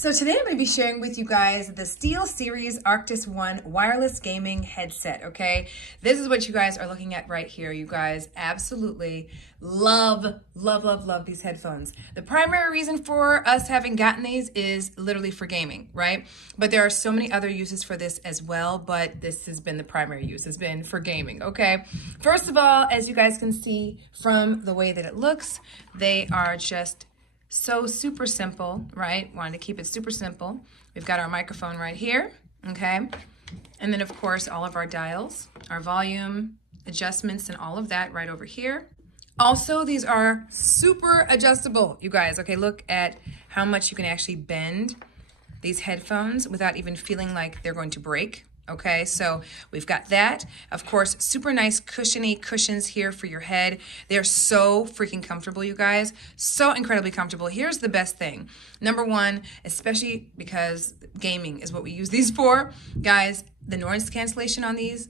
So today I'm going to be sharing with you guys the SteelSeries Arctis One wireless gaming headset, okay? This is what you guys are looking at right here. You guys absolutely love these headphones. The primary reason for us having gotten these is literally for gaming, right? But there are so many other uses for this as well, but this has been the primary use, has been for gaming, okay? First of all, as you guys can see from the way that it looks, they are just so super simple, right? Wanted to keep it super simple. We've got our microphone right here, okay? And then of course, all of our dials, our volume adjustments and all of that right over here. Also, these are super adjustable, you guys. Okay, look at how much you can actually bend these headphones without even feeling like they're going to break. Okay, so we've got that. Of course, super nice cushiony cushions here for your head. They're so freaking comfortable, you guys. So incredibly comfortable. Here's the best thing. Number one, especially because gaming is what we use these for, guys, the noise cancellation on these,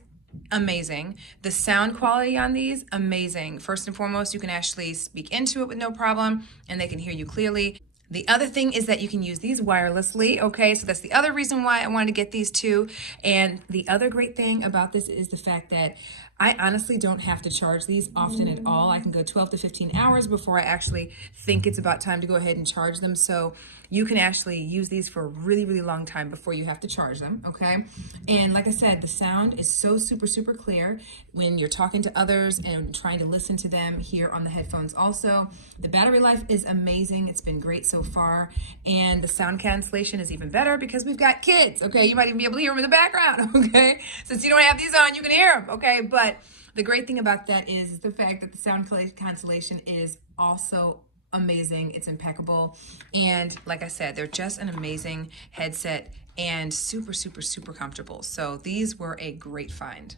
amazing. The sound quality on these, amazing. First and foremost, you can actually speak into it with no problem, and they can hear you clearly. The other thing is that you can use these wirelessly, okay? So that's the other reason why I wanted to get these two. And the other great thing about this is the fact that I honestly don't have to charge these often at all. I can go 12 to 15 hours before I actually think it's about time to go ahead and charge them. So you can actually use these for a really long time before you have to charge them, okay? And like I said, the sound is so super clear when you're talking to others and trying to listen to them here on the headphones also. The battery life is amazing. It's been great so far. And the sound cancellation is even better because we've got kids, okay? You might even be able to hear them in the background, okay? Since you don't have these on, you can hear them, okay? But the great thing about that is the fact that the sound cancellation is also amazing. It's impeccable. And like I said, they're just an amazing headset and super comfortable. So these were a great find.